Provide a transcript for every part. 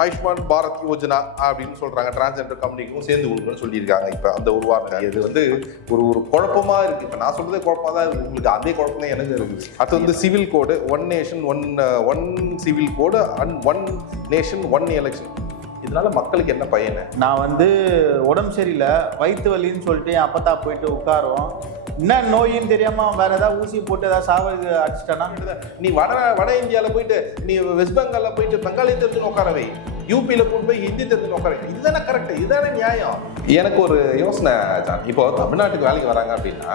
ஆயுஷ்மான் பாரத் யோஜனா அப்படின்னு சொல்றாங்க, டிரான்ஸ்ஜெண்டர் கம்யூனிட்டிக்கும் சேர்ந்து கொடுக்கணும்னு சொல்லியிருக்காங்க. இப்போ அந்த உருவாக்குறாங்க. இது வந்து ஒரு ஒரு குழப்பமா இருக்கு. இப்போ நான் சொல்றதே குழப்பமா தான் இருக்கு, உங்களுக்கு அதே குழப்பம் தான் எனக்கு இருக்குது. அது வந்து civil code, one nation one civil code and one nation one election. இதனால மக்களுக்கு என்ன பயன்? நான் வந்து உடம்பு சரியில்லை, வயிற்று வலின்னு சொல்லிட்டு என் அப்பத்தா போயிட்டு உட்காரோம், என்ன நோயின்னு தெரியாம வேற ஏதாவது ஊசி போட்டு ஏதாவது சாவது அடிச்சிட்டானா? நீ வட இந்தியாவில் போயிட்டு, நீ வெஸ்ட் பெங்கால்ல போயிட்டு பெங்காலி தெரிஞ்சுன்னு உட்காரவை, யூபியில கொண்டு போய் ஹிந்தி தெரிஞ்சுன்னு உட்கார, இதுதானே கரெக்ட், இதுதானே நியாயம். எனக்கு ஒரு யோசனை ஜான், இப்போ தமிழ்நாட்டுக்கு வேலைக்கு வராங்க அப்படின்னா,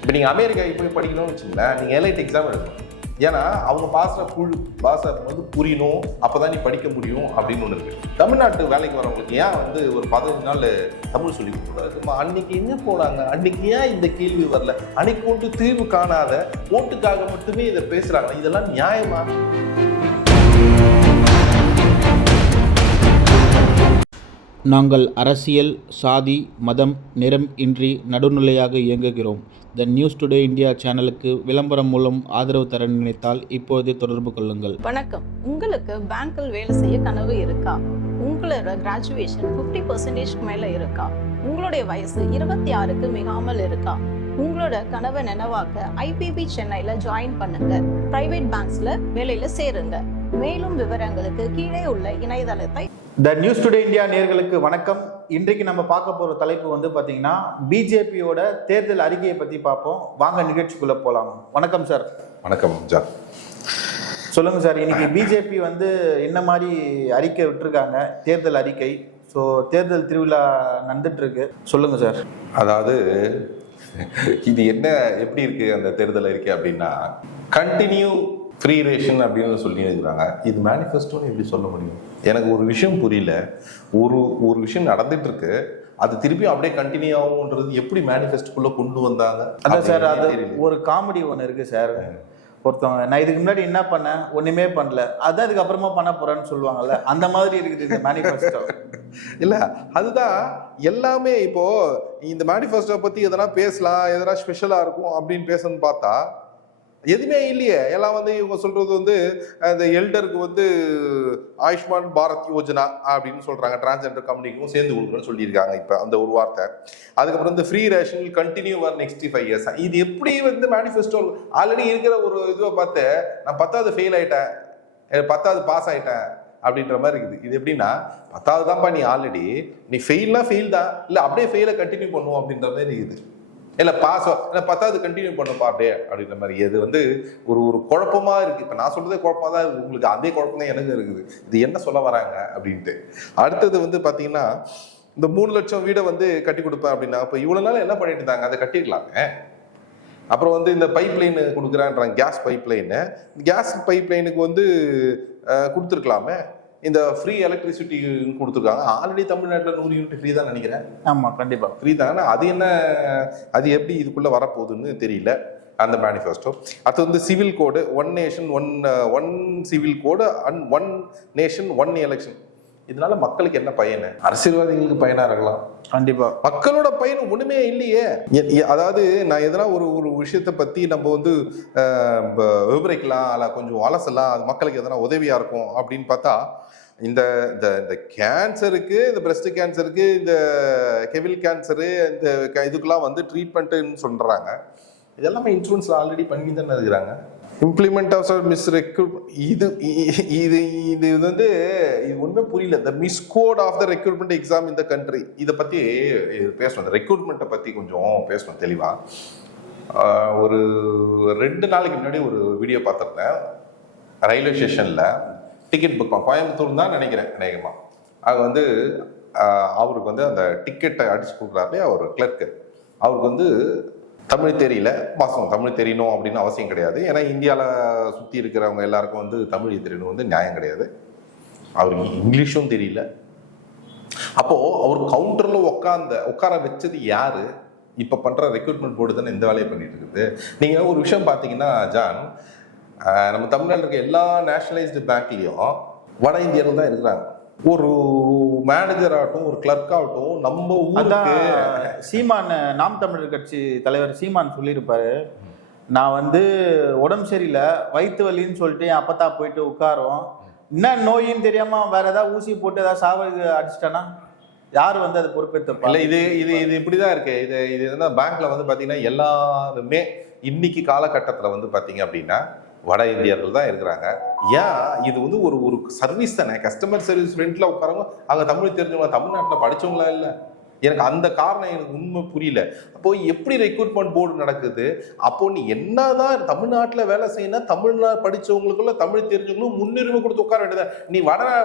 இப்போ நீங்கள் அமெரிக்கா போய் படிக்கணும்னு வச்சுங்களேன், நீங்கள் எலைட் எக்ஸாம் எழுதணும். ஏன்னா அவங்க பாஷை வந்து புரியணும், அப்போதான் நீ படிக்க முடியும் அப்படின்னு ஒன்று இருக்கு. தமிழ்நாட்டு வேலைக்கு வரவங்களுக்கு ஏன் வந்து ஒரு 15 நாள் தமிழ் சொல்லி கொடுக்குறாரு? அன்னைக்கு என்ன போனாங்க, அன்னைக்கு ஏன் இந்த கேள்வி வரல, அன்னைக்கு கொண்டு தீர்வு காணாத ஓட்டுக்காக மட்டுமே இதை பேசுறாங்க. இதெல்லாம் நியாயமா? நாங்கள் அரசியல், சாதி, மதம், நிறம் இன்றி நடுநிலையாக இயங்குகிறோம். த நியூஸ் டுடே இந்தியா சேனலுக்கு விளம்பரம் மூலம் ஆதரவு தர நினைத்தால் இப்போதே தொடர்பு கொள்ளுங்கள். வணக்கம். உங்களுக்கு பேங்க்கில் வேலை செய்ய கனவு இருக்கா? உங்களோட கிராஜுவேஷன் 50% மேல இருக்கா? உங்களுடைய வயசு 26க்கு மிகாமல் இருக்கா? உங்களோட கனவை நினைவாக்க ஐபிபி சென்னையில ஜாயின் பண்ணுங்க. பிரைவேட் பேங்க்ஸ்ல வேலையில சேருங்க. மேலும் விவரங்களுக்கு கீழே உள்ள இணையதளத்தை. த நியூஸ் டுடே இந்தியா நேயர்களுக்கு வணக்கம். இன்றைக்கு நம்ம பார்க்க போற தலைப்பு வந்து பாத்தீங்கன்னா பிஜேபியோட தேர்தல் அறிக்கையை பத்தி பார்ப்போம். வாங்க நிகழ்ச்சிக்குள்ள போலாம். வணக்கம் சார். வணக்கம் ஜான். சொல்லுங்க சார், இன்னைக்கு பிஜேபி வந்து என்ன மாதிரி அறிக்கை விட்டுருக்காங்க, தேர்தல் அறிக்கை. ஸோ தேர்தல் திருவிழா நடந்துட்டு இருக்கு, சொல்லுங்க சார். அதாவது இது என்ன எப்படி இருக்கு அந்த தேர்தல் அறிக்கை அப்படின்னா, கண்டினியூ ஃப்ரீ ரேஷன் அப்படின்னு சொல்லி இருக்கிறாங்க. இது மேனிஃபெஸ்டோன்னு எப்படி சொல்ல முடியும்? எனக்கு ஒரு விஷயம் புரியல. ஒரு விஷயம் நடந்துட்டு இருக்கு, அது திருப்பி அப்படியே கண்டினியூ ஆகும்ன்றது எப்படி மேனிஃபெஸ்டோக்குள்ள கொண்டு வந்தாங்க? அதான் சார், அது ஒரு காமெடி ஒன்று இருக்கு சார். ஒருத்தவங்க நான் இதுக்கு முன்னாடி என்ன பண்ணேன், ஒண்ணுமே பண்ணல, அதான் இதுக்கப்புறமா பண்ண போறேன்னு சொல்லுவாங்கல்ல, அந்த மாதிரி இருக்குது இந்த மேனிஃபெஸ்டோ. இல்ல, அதுதான் எல்லாமே. இப்போ இந்த மேனிஃபெஸ்டோ பத்தி எதனா பேசலாம், எதனா ஸ்பெஷலா இருக்கும் அப்படின்னு பேசணும்னு பார்த்தா எதுவுமே இல்லையே. எல்லாம் வந்து இவங்க சொல்றது வந்து இந்த எல்டருக்கு வந்து ஆயுஷ்மான் பாரத் யோஜனா அப்படின்னு சொல்றாங்க, டிரான்ஸ்ஜெண்டர் கம்யூனிட்டிக்கும் சேர்ந்து கொடுக்கணும்னு சொல்லியிருக்காங்க. இப்போ அந்த ஒரு வார்த்தை. அதுக்கப்புறம் இந்த ஃப்ரீ ரேஷன் கண்டினியூ வர் நெக்ஸ்ட் 5 years. இது எப்படி வந்து மேனிஃபெஸ்டோ? ஆல்ரெடி இருக்கிற ஒரு இதுவை பார்த்து நான் 10வது ஃபெயில் ஆயிட்டேன், 10வது பாஸ் ஆயிட்டேன் அப்படின்ற மாதிரி இருக்குது. இது எப்படின்னா, 10வது தான்ப்பா நீ, ஆல்ரெடி நீ ஃபெயில்னா ஃபெயில் தான், இல்லை அப்படியே ஃபெயிலை கண்டினியூ பண்ணுவோம் அப்படின்ற மாதிரி இருக்குது. இல்லை பாஸ் இல்லை 10வது கண்டினியூ பண்ணுப்பா அப்படியே அப்படின்ற மாதிரி. இது வந்து ஒரு ஒரு குழப்பமா இருக்கு. இப்போ நான் சொல்றதே குழப்பமா தான் இருக்கு, உங்களுக்கு அதே குழப்பம் தான் எனக்கு இருக்குது. இது என்ன சொல்ல வராங்க அப்படின்ட்டு. அடுத்தது வந்து பார்த்தீங்கன்னா, இந்த 3 லட்சம் வீடை வந்து கட்டி கொடுப்பேன் அப்படின்னா, இப்போ இவ்வளோ நாள் என்ன பண்ணிட்டு இருந்தாங்க, அதை கட்டிருக்கலாமே. அப்புறம் வந்து இந்த பைப் லைன் கொடுக்குறான்றாங்க, gas pipe line. Gas pipe லைனுக்கு வந்து கொடுத்துருக்கலாமே. இந்த ஃப்ரீ எலக்ட்ரிசிட்டி கொடுத்துருக்காங்க. ஆல்ரெடி தமிழ்நாட்டில் 100 யூனிட் ஃப்ரீ தான் நினைக்கிறேன். ஆமாம், கண்டிப்பாக ஃப்ரீ தானே. அது என்ன, அது எப்படி இதுக்குள்ளே வரப்போகுதுன்னு தெரியல அந்த மேனிஃபெஸ்டோ. அது வந்து civil code, one nation one civil code and one nation one election. இதனால மக்களுக்கு என்ன பயன்? அரசியல்வாதிகளுக்கு பயனா இருக்கலாம், கண்டிப்பா. மக்களோட பயன் ஒண்ணுமே இல்லையே. அதாவது நான் எதனா ஒரு விஷயத்தை பத்தி நம்ம வந்து விவரிக்கலாம், அல்ல கொஞ்சம் அலசலாம், அது மக்களுக்கு எதனா உதவியா இருக்கும் அப்படின்னு பார்த்தா, இந்த இந்த கேன்சருக்கு, இந்த பிரஸ்ட் கேன்சருக்கு, இந்த கெவில் கேன்சரு, இந்த இதுக்கெல்லாம் வந்து ட்ரீட்மெண்ட்டுன்னு சொல்றாங்க. இதெல்லாமே இன்சூரன்ஸ்ல ஆல்ரெடி பண்ணி தானே இருக்கிறாங்க. இம்ப்ளிமெண்ட் ஆஃப் மிஸ் ரெக்ரூட்மெண்ட், இது இது இது வந்து இது ஒன்றுமே புரியல. இந்த மிஸ்கோட் ஆஃப் த ரெக்ரூட்மெண்ட் எக்ஸாம் இந்த கண்ட்ரி, இதை பற்றி பேசணும். இந்த ரெக்ரூட்மெண்ட்டை பற்றி கொஞ்சம் பேசணும் தெளிவாக. ஒரு 2 நாளைக்கு முன்னாடி ஒரு வீடியோ பார்த்துருந்தேன். ரயில்வே ஸ்டேஷனில் டிக்கெட் புக் கோயம்புத்தூர் தான் நினைக்கிறேன் அநேகமாக. அது வந்து அவருக்கு வந்து அந்த டிக்கெட்டை அடிச்சு கொடுக்குறாரு அவர் கிளர்க்கு. அவருக்கு வந்து தமிழ் தெரியல. வாசம் தமிழ் தெரியணும் அப்படின்னு அவசியம் கிடையாது. ஏன்னா இந்தியாவில் சுற்றி இருக்கிறவங்க எல்லாருக்கும் வந்து தமிழ் தெரியணும் வந்து நியாயம் கிடையாது. அவருக்கு இங்கிலீஷும் தெரியல. அப்போ அவர் கவுண்டர்ல உட்கார வச்சது யாரு? இப்ப பண்ற ரெக்ரூட்மெண்ட் போர்டு தானே இந்த வேலையை பண்ணிட்டு இருக்குது. நீங்க ஒரு விஷயம் பார்த்தீங்கன்னா ஜான், நம்ம தமிழ்நாட்டில் இருக்க எல்லா நேஷனலைஸ்டு பேங்க்லயும் வட இந்தியர்கள் தான் இருக்கிறாங்க. ஒரு மேனேஜர் ஆகட்டும், ஒரு கிளர்க் ஆகட்டும், நம்ம ஊருக்கு சீமான், நாம் தமிழர் கட்சி தலைவர் சீமான் சொல்லியிருப்பாரு, நான் வந்து உடம்பு சரியில்லை, வயிற்று வலின்னு சொல்லிட்டு என் அப்பத்தா போயிட்டு உட்காரோம், என்ன நோயின்னு தெரியாம வேற ஏதாவது ஊசி போட்டு ஏதாவது சாவ அடிச்சிட்டானா யார் வந்து அதை பொறுப்பேற்று? இல்ல இது இது இது இப்படிதான் இருக்கு. இது என்ன, பேங்க்ல வந்து பாத்தீங்கன்னா எல்லாருமே இன்னைக்கு காலகட்டத்துல வந்து பாத்தீங்க அப்படின்னா வட இந்தியர்கள் தான் இருக்கிறாங்க. ஏன் இது வந்து ஒரு ஒரு சர்வீஸ் தானே, கஸ்டமர் சர்வீஸ் ஃப்ரண்ட்ல உட்காரவங்க அங்க தமிழ் தெரிஞ்சவங்க, தமிழ்நாட்டுல படிச்சவங்களா இல்ல. எனக்கு அந்த காரணம் எனக்கு உண்மை புரியல. அப்போ எப்படி ரெக்ரூட்மெண்ட் போர்டு நடக்குது? அப்போ நீ என்னதான் தமிழ்நாட்டுல வேலை செய்யணும், தமிழ்நாடு படிச்சவங்களுக்குள்ள தமிழ் தெரிஞ்சவங்களும் முன்னுரிமை கொடுத்து உட்கார வேண்டியதான். நீ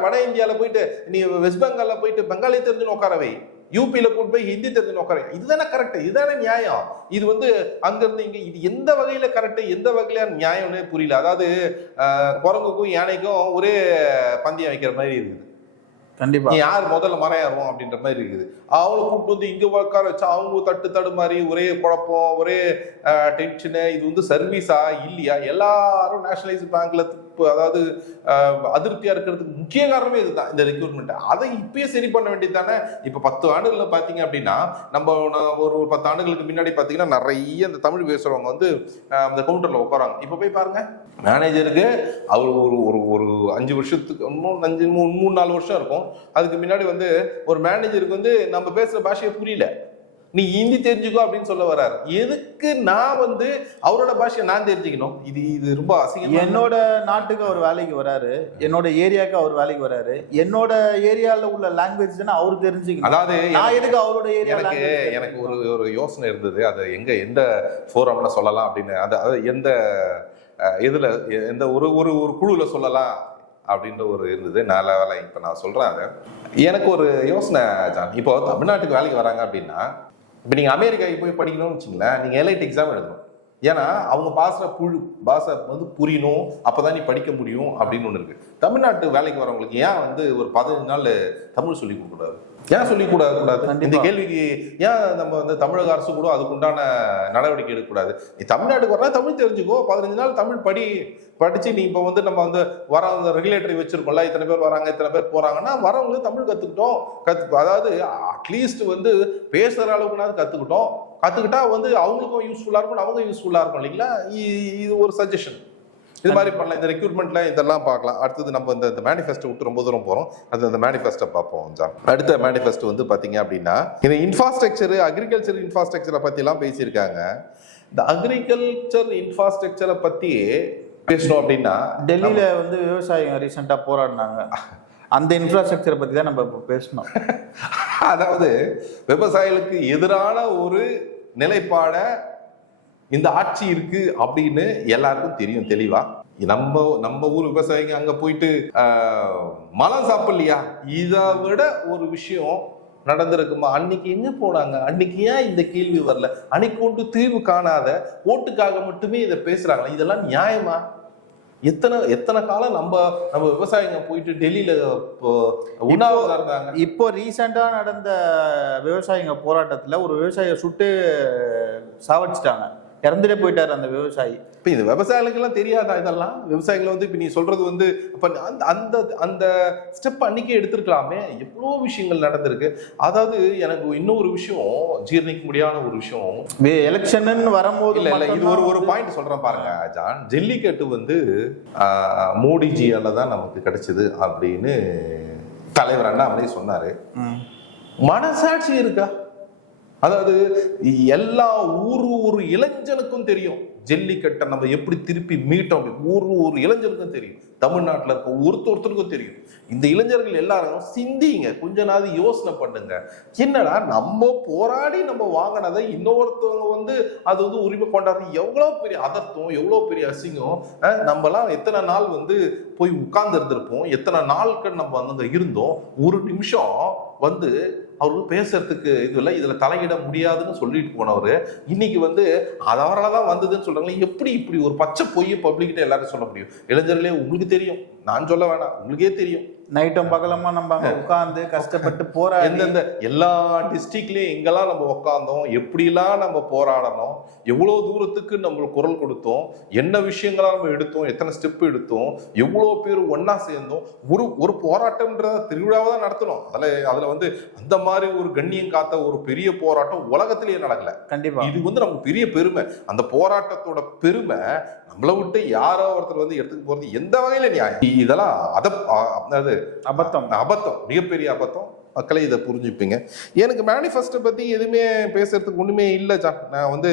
வட இந்தியால போயிட்டு, நீ வெஸ்ட் பெங்கால்ல போயிட்டு பெங்காலி தெரிஞ்சுன்னு உட்காரவை, யூபியில கூட்டு போய் ஹிந்தி தெரிஞ்சுன்னு உட்கார, இதுதானே கரெக்ட், இதுதானே நியாயம். இது வந்து அங்க இருந்து இங்க இது எந்த வகையில கரெக்ட், எந்த வகையில நியாயம்னு புரியல. அதாவது குரங்குக்கும் யானைக்கும் ஒரே பந்தயம் வைக்கிற மாதிரி இருக்குது. கண்டிப்பா யார் முதல்ல மரம் ஏறுவோம் அப்படின்ற மாதிரி இருக்குது. அவங்கள கூப்பிட்டு வந்து இங்க உட்கார வச்சா அவங்க தட்டு மாதிரி ஒரே குழப்பம், ஒரே டென்ஷனு. இது வந்து சர்வீஸா இல்லையா? எல்லாரும் நேஷனலைஸ் பேங்க்ல அதாவது அதிருப்தியா இருக்கிறதுக்கு முக்கிய காரணமே இதுதான், இந்த ரெக்ரூட்மெண்ட். அதை இப்பயே சரி பண்ண வேண்டியது தானே. இப்ப 10 ஆண்டுகள்ல பாத்தீங்க அப்படின்னா, நம்ம ஒரு 10 ஆண்டுகளுக்கு முன்னாடி பாத்தீங்கன்னா நிறைய இந்த தமிழ் பேசுறவங்க வந்து அந்த கவுண்டர்ல உட்காராங்க. இப்ப போய் பாருங்க, மேனேஜருக்கு அவர் ஒரு 5 வருஷத்துக்கு, 3-4 வருஷம் இருக்கும். அதுக்கு முன்னாடி வந்து ஒரு மேனேஜருக்கு வந்து நம்ம பேசுற பாஷையை புரியல, நீ ஹிந்தி தெரிஞ்சுக்கோ அப்படின்னு சொல்ல வர்றாரு. எதுக்கு நான் வந்து அவரோட பாஷையை நான் தெரிஞ்சுக்கணும்? இது ரொம்ப அசிங்கம். என்னோட நாட்டுக்கு அவர் வேலைக்கு வராரு, என்னோட ஏரியாவுக்கு அவர் வேலைக்கு வராரு, என்னோட ஏரியால உள்ள லாங்குவேஜ் தானே அவரு தெரிஞ்சுக்கணும். அதாவது நான் எதுக்கு அவரோட ஏரியா? எனக்கு ஒரு யோசனை இருந்தது, அது எந்த ஃபோரம்ல சொல்லலாம் அப்படின்னு. அது எந்த இதுல எந்த ஒரு குழுல சொல்லலாம் அப்படின்ற ஒரு இருந்தது. நல்ல வேலை இப்போ நான் சொல்றேன். அது எனக்கு ஒரு யோசனை ஜான். இப்போ தமிழ்நாட்டுக்கு வேலைக்கு வராங்க அப்படின்னா, இப்போ நீங்க அமெரிக்காவுக்கு போய் படிக்கணும்னு வச்சுங்களேன், நீங்க எலைட் எக்ஸாம் எழுதணும். ஏன்னா அவங்க பாஷை வந்து புரியணும், அப்பதான் நீ படிக்க முடியும் அப்படின்னு ஒண்ணு இருக்கு. தமிழ்நாட்டு வேலைக்கு வரவங்களுக்கு ஏன் வந்து ஒரு 15 நாள் தமிழ் சொல்லி கொடுக்கூடாது? ஏன் சொல்லி கூடாது? இந்த கேள்விக்கு ஏன் நம்ம வந்து தமிழக அரசு கூட அதுக்குண்டான நடவடிக்கை எடுக்கக்கூடாது? நீ தமிழ்நாட்டுக்கு வரலாம், தமிழ் தெரிஞ்சுக்கோ, 15 நாள் தமிழ் படிச்சு நீ இப்போ வந்து நம்ம வந்து வர ரெகுலேட்டரி வச்சிருக்கோம்ல, இத்தனை பேர் வராங்க, இத்தனை பேர் போறாங்கன்னா வரவங்க தமிழ் கத்துக்கிட்டோம். அதாவது அட்லீஸ்ட் வந்து பேசுற அளவுக்குனாவது கத்துக்கிட்டா வந்து அவங்களுக்கும் யூஸ்ஃபுல்லா இருக்கும், நமக்கும் யூஸ்ஃபுல்லா இருக்கும் இல்லைங்களா? இது ஒரு சஜஷன். இது மாதிரி பண்ணலாம். இந்த ரெக்ரூட்மெண்ட்ல இதெல்லாம் பார்க்கலாம். அடுத்தது நம்ம இந்த மேனிஃபெஸ்டோ விட்டு ரொம்ப தூரம் போறோம். அது அந்த மேனிஃபெஸ்டோ பார்ப்போம் ஜான். அடுத்த மேனிஃபெஸ்டோ வந்து பாத்தீங்க அப்படின்னா, இந்த இன்ஃப்ராஸ்ட்ரக்சர், அக்ரிகல்ச்சர் இன்ஃப்ராஸ்ட்ரக்சரை பத்தி எல்லாம் பேசியிருக்காங்க. இந்த அக்ரிகல்ச்சர் இன்ஃப்ராஸ்ட்ரக்சரை பத்தி பேசணும் அப்படின்னா, டெல்லியில வந்து விவசாயிகள் ரீசெண்டா போராடினாங்க, அந்த இன்ஃப்ராஸ்ட்ரக்சரை பத்தி தான் நம்ம இப்போ பேசணும். அதாவது விவசாயிகளுக்கு எதிரான ஒரு நிலைப்பாட இந்த ஆட்சி இருக்கு அப்படின்னு எல்லாருக்கும் தெரியும் தெளிவா. நம்ம ஊர் விவசாயிங்க அங்க போயிட்டு மலம் சாப்பிடலையா, இதை விட ஒரு விஷயம் நடந்திருக்குமா? அன்னைக்கு எங்க போனாங்க? அன்னைக்கு ஏன் இந்த கேள்வி வரல? அன்னைக்கு கொண்டு தீர்வு காணாத ஓட்டுக்காக மட்டுமே இதை பேசுறாங்களா? இதெல்லாம் நியாயமா? எத்தனை காலம் நம்ம விவசாயிங்க போயிட்டு டெல்லியில உண்ணாவிரதம் இருந்தாங்க. இப்போ ரீசெண்டா நடந்த விவசாயிங்க போராட்டத்துல ஒரு விவசாயியை சுட்டு சாவடிச்சிட்டாங்க, இறந்துட்டே போயிட்டாரு அந்த விவசாயி. இப்ப இந்த விவசாயிகளுக்கு எல்லாம் தெரியாதா இதெல்லாம்? விவசாயிகளை வந்து இப்ப நீ சொல்றது வந்து அப்ப அந்த ஸ்டெப் அன்னைக்கே எடுத்திருக்கலாமே. எவ்வளவு விஷயங்கள் நடந்திருக்கு. அதாவது எனக்கு இன்னொரு விஷயம் ஜீர்ணிக்க முடியாத ஒரு விஷயம், எலெக்ஷன் வரும்போது இல்ல இது ஒரு பாயிண்ட் சொல்றேன் பாருங்க ஜான். ஜல்லிக்கட்டு வந்து மோடிஜியால தான் நமக்கு கிடைச்சது அப்படின்னு தலைவர் அண்ணாமலை சொன்னாரு. மனசாட்சி இருக்கா? அதாவது எல்லா ஒரு இளைஞனுக்கும் தெரியும் ஜல்லிக்கட்டை நம்ம எப்படி திருப்பி மீட்டோம். ஒரு இளைஞருக்கும் தெரியும், தமிழ்நாட்டில் இருக்க ஒருத்தருக்கும் தெரியும். இந்த இளைஞர்கள் எல்லாரும் சிந்திங்க, கொஞ்ச நாள் யோசனை பண்ணுங்க. என்னடா நம்ம போராடி நம்ம வாங்கினதை இன்னொருத்தவங்க வந்து அது வந்து உரிமை கொண்டாடுறது எவ்வளவு பெரிய அதர்த்தம், எவ்வளவு பெரிய அசிங்கம். நம்மலாம் எத்தனை நாள் வந்து போய் உட்கார்ந்து இருந்திருப்போம், எத்தனை நாட்கள் நம்ம வந்து இருந்தோம். ஒரு நிமிஷம் வந்து அவரு பேசுறதுக்கு இது இல்லை, இதுல தலையிட முடியாதுன்னு சொல்லிட்டு போனவரு இன்னைக்கு வந்து அது அவரால் தான் வந்ததுன்னு சொல்றாங்களே. எப்படி இப்படி ஒரு பச்சை பொய்யை பப்ளிக்கிட்ட எல்லாரும் சொல்ல முடியும்? இளைஞர்களே உங்களுக்கு தெரியும், நான் சொல்ல வேணாம், உங்களுக்கே தெரியும். நைட்டும் பகலமா நம்ம உட்கார்ந்து கஷ்டப்பட்டு போராடி எந்தெந்த எல்லா டிஸ்ட்ரிக்ட்லயும் எங்கெல்லாம் நம்ம உட்கார்ந்தோம், எப்படிலாம் நம்ம போராடணும், எவ்வளவு தூரத்துக்கு நம்ம குரல் கொடுத்தோம், என்ன விஷயங்களா நம்ம எடுத்தோம், எத்தனை ஸ்டெப் எடுத்தோம், எவ்வளவு பேர் ஒன்னா சேர்ந்தோம். ஒரு போராட்டம்ன்ற திருவிழாவை தான் நடத்தணும். அதுல வந்து அந்த மாதிரி ஒரு கண்ணியம் காத்த ஒரு பெரிய போராட்டம் உலகத்திலேயே நடக்கல. கண்டிப்பா இது வந்து நமக்கு பெரிய பெருமை. அந்த போராட்டத்தோட பெருமை நம்மளை விட்டு யாரோ ஒருத்தர் வந்து எடுத்துட்டு போறது எந்த வகையில நியாயம்? இதெல்லாம் அதாவது அபத்தம், மிகப்பெரிய அபத்தம். மக்களை இதை புரிஞ்சுப்பீங்க. எனக்கு மேனிஃபெஸ்டோ பத்தி எதுவுமே பேசுறதுக்கு ஒண்ணுமே இல்லை ஜான். நான் வந்து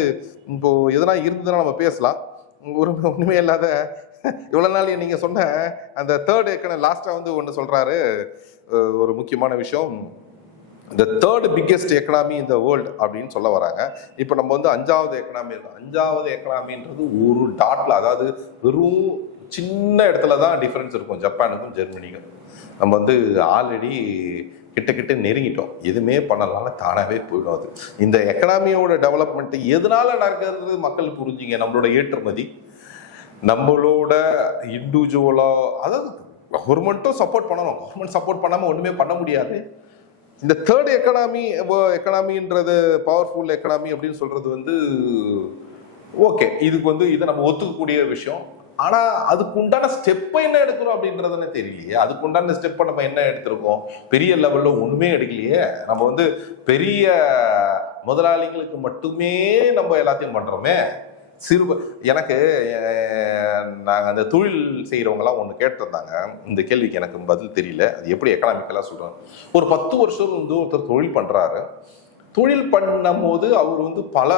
இப்போ எதனா இருந்ததுன்னா நம்ம பேசலாம். ஒண்ணுமே இல்லாத இவ்வளவு நாள் நீங்க சொன்ன அந்த தேர்ட் லாஸ்டா வந்து ஒன்று சொல்றாரு, ஒரு முக்கியமான விஷயம். இந்த தேர்ட் பிக்கெஸ்ட் எக்கனாமி இந்த வேர்ல்டு அப்படின்னு சொல்ல வராங்க. இப்போ நம்ம வந்து அஞ்சாவது எக்கனாமின்றது ஒரு டாட்ல, அதாவது வெறும் சின்ன இடத்துல தான் டிஃபரன்ஸ் இருக்கும் ஜப்பானுக்கும் ஜெர்மனிக்கும். நம்ம வந்து ஆல்ரெடி கிட்ட நெருங்கிட்டோம். எதுவுமே பண்ணலாம் தானாவே போயிடும். அது இந்த எக்கனாமியோட டெவலப்மெண்ட் எதனால நடக்கிறது மக்கள் புரிஞ்சுங்க. நம்மளோட ஏற்றுமதி, நம்மளோட இண்டிவிஜுவலா, அதாவது கவர்மெண்ட்டும் சப்போர்ட் பண்ணணும். கவர்மெண்ட் சப்போர்ட் பண்ணாம ஒண்ணுமே பண்ண முடியாது. இந்த தேர்ட் எக்கனாமின்றது பவர்ஃபுல் எக்கனாமி அப்படின்னு சொல்றது வந்து ஓகே, இதுக்கு வந்து இதை நம்ம ஒத்துக்கக்கூடிய விஷயம். ஆனா அதுக்கு உண்டான ஸ்டெப்பை என்ன எடுக்கிறோம் அப்படின்றதுன்னு தெரியலையே. அதுக்கு உண்டான ஸ்டெப்பை நம்ம என்ன எடுத்திருக்கோம்? பெரிய லெவல்ல ஒண்ணுமே எடுக்கலையே. நம்ம வந்து பெரிய முதலாளிகளுக்கு மட்டுமே நம்ம எல்லாத்தையும் பண்றோமே. எனக்கு நாங்கள் அந்த தொழில் செய்கிறவங்களாம் ஒன்று கேட்டிருந்தாங்க. இந்த கேள்விக்கு எனக்கு பதில் தெரியல. அது எப்படி எக்கனாமிக்கலாக சொல்கிறாங்க. ஒரு 10 வருஷம் வந்து ஒருத்தர் தொழில் பண்ணுறாரு. தொழில் பண்ணும் போது அவர் வந்து பல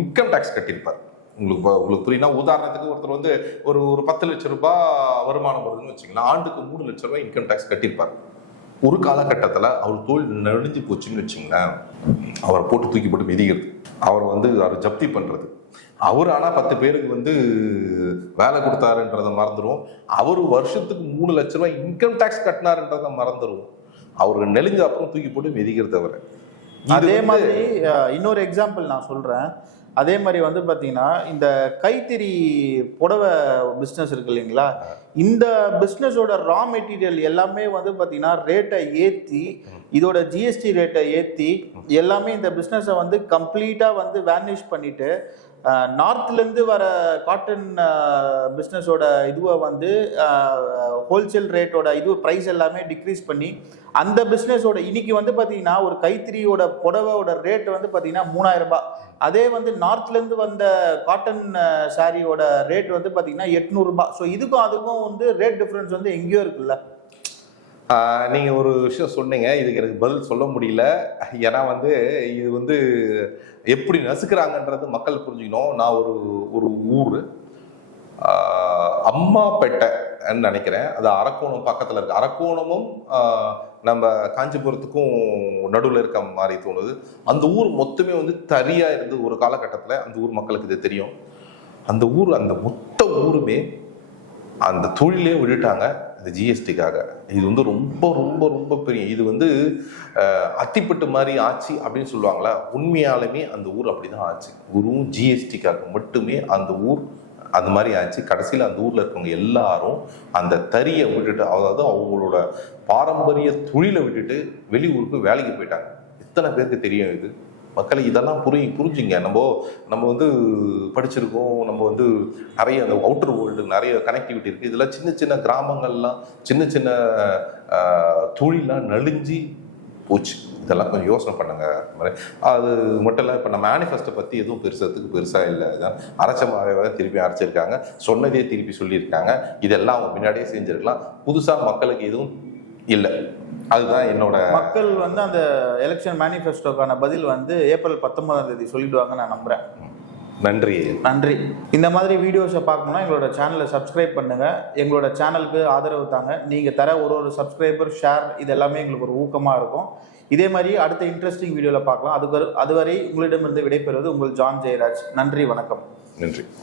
இன்கம் டேக்ஸ் கட்டியிருப்பார். உங்களுக்கு புரியுனா, உதாரணத்துக்கு ஒருத்தர் வந்து ஒரு 10 லட்சம் ரூபாய் வருமானம் வருதுன்னு வச்சுக்கலாம். ஆண்டுக்கு 3 லட்சம் ரூபாய் இன்கம் டேக்ஸ் கட்டியிருப்பார். ஒரு காலகட்டத்தில் அவர் தொழில் நடிஞ்சு போச்சுன்னு வச்சுங்களேன், அவரை தூக்கி போட்டு மிதிக்கிறது, அவர் ஜப்தி பண்றது. அவர் ஆனால் 10 பேருக்கு வந்து வேலை கொடுத்தாருன்றதை மறந்துடும். அவர் வருஷத்துக்கு 3 லட்சம் ரூபாய் இன்கம் டேக்ஸ் கட்டினாருன்றதை மறந்துடும். அவருக்கு நெளிஞ்ச அப்புறம் தூக்கி போட்டு மிதிக்கிறது அவரை. அதே மாதிரி இன்னொரு எக்ஸாம்பிள் நான் சொல்றேன். அதே மாதிரி வந்து பார்த்தீங்கன்னா, இந்த கைத்தறி புடவை பிஸ்னஸ் இருக்கு இல்லைங்களா, இந்த பிஸ்னஸோட ரா மெட்டீரியல் எல்லாமே வந்து பார்த்தீங்கன்னா ரேட்டை ஏற்றி, இதோட ஜிஎஸ்டி ரேட்டை ஏற்றி எல்லாமே இந்த பிஸ்னஸை வந்து கம்ப்ளீட்டாக வந்து வேனிஷ் பண்ணிட்டு, நார்த்லேருந்து வர காட்டன் பிஸ்னஸோட இதுவை வந்து ஹோல்சேல் ரேட்டோட ப்ரைஸ் எல்லாமே டிக்ரீஸ் பண்ணி, அந்த பிஸ்னஸோட இன்னைக்கு வந்து பார்த்தீங்கன்னா ஒரு கைத்தறியோட புடவையோட ரேட் வந்து பார்த்தீங்கன்னா 3000 ரூபாய். அதே வந்து நார்த்லேருந்து வந்த காட்டன் சாரியோட ரேட் வந்து பார்த்தீங்கன்னா 800 ரூபாய். ஸோ இதுக்கும் அதுக்கும் வந்து ரேட் டிஃப்ரென்ஸ் வந்து எங்கேயோ இருக்குல்ல. நீங்கள் ஒரு விஷயம் சொன்னீங்க, இதுக்கு எனக்கு பதில் சொல்ல முடியல. ஏன்னா வந்து இது வந்து எப்படி நசுக்கிறாங்கன்றது மக்கள் புரிஞ்சுக்கணும். நான் ஒரு ஊர் அம்மாப்பேட்டைன்னு நினைக்கிறேன், அது அரக்கோணம் பக்கத்தில் இருக்கு. அரக்கோணமும் நம்ம காஞ்சிபுரத்துக்கும் நடுவில் இருக்க மாதிரி தோணுது. அந்த ஊர் மொத்தமே வந்து தரியா இருந்து ஒரு காலகட்டத்தில் அந்த ஊர் மக்களுக்கு இது தெரியும். அந்த மொத்த ஊருமே அந்த தொழிலே விட்டுட்டாங்க இந்த ஜிஎஸ்டிக்காக. இது வந்து ரொம்ப ரொம்ப ரொம்ப பெரிய, இது வந்து அத்திப்பட்டு மாதிரி ஆச்சு அப்படின்னு சொல்லுவாங்களா, உண்மையாலுமே அந்த ஊர் அப்படிதான் ஆச்சு. வெறும் ஜிஎஸ்டிக்காக மட்டுமே அந்த ஊர் அந்த மாதிரி ஆச்சு. கடைசியில் அந்த ஊரில் இருக்கவங்க எல்லாரும் அந்த தறியை விட்டுட்டு, அதாவது அவங்களோட பாரம்பரிய தொழிலை விட்டுட்டு வெளியூருக்கு வேலைக்கு போயிட்டாங்க. எத்தனை பேருக்கு தெரியும் இது? மக்களை இதெல்லாம் புரிஞ்சுங்க. நம்ம வந்து படிச்சிருக்கோம், நம்ம வந்து நிறைய அந்த அவுட்டர் வேர்ல்டு நிறைய கனெக்டிவிட்டி இருக்குது. இதெல்லாம் சின்ன சின்ன கிராமங்கள்லாம் சின்ன சின்ன தொழிலாம் நலிஞ்சு போச்சு. இதெல்லாம் கொஞ்சம் யோசனை பண்ணுங்க. அது மட்டும் இல்லை, இப்போ நம்ம மேனிஃபெஸ்டோ பற்றி எதுவும் பெருசாக இல்லை. அதுதான் அரைச்சமாகவே திருப்பி அரைச்சிருக்காங்க, சொன்னதே திருப்பி சொல்லியிருக்காங்க. இதெல்லாம் அவங்க முன்னாடியே செஞ்சுருக்கலாம். புதுசாக மக்களுக்கு எதுவும் இல்லை. அதுதான் என்னோட. மக்கள் வந்து அந்த எலெக்ஷன் மேனிஃபெஸ்டோக்கான பதில் வந்து ஏப்ரல் 19ஆம் தேதி சொல்லிடுவாங்க நான் நம்புறேன். நன்றி. இந்த மாதிரி வீடியோஸை பார்க்கணும்னா எங்களோட சேனலை சப்ஸ்கிரைப் பண்ணுங்க. எங்களோட சேனலுக்கு ஆதரவு தாங்க. நீங்கள் தர ஒரு சப்ஸ்கிரைபர், ஷேர், இது எல்லாமே எங்களுக்கு ஒரு ஊக்கமாக இருக்கும். இதே மாதிரி அடுத்த இன்ட்ரெஸ்டிங் வீடியோவில் பார்க்கலாம். அதுவரை உங்களிடமிருந்து விடைபெறுவது உங்கள் ஜான் ஜெயராஜ். நன்றி, வணக்கம். நன்றி.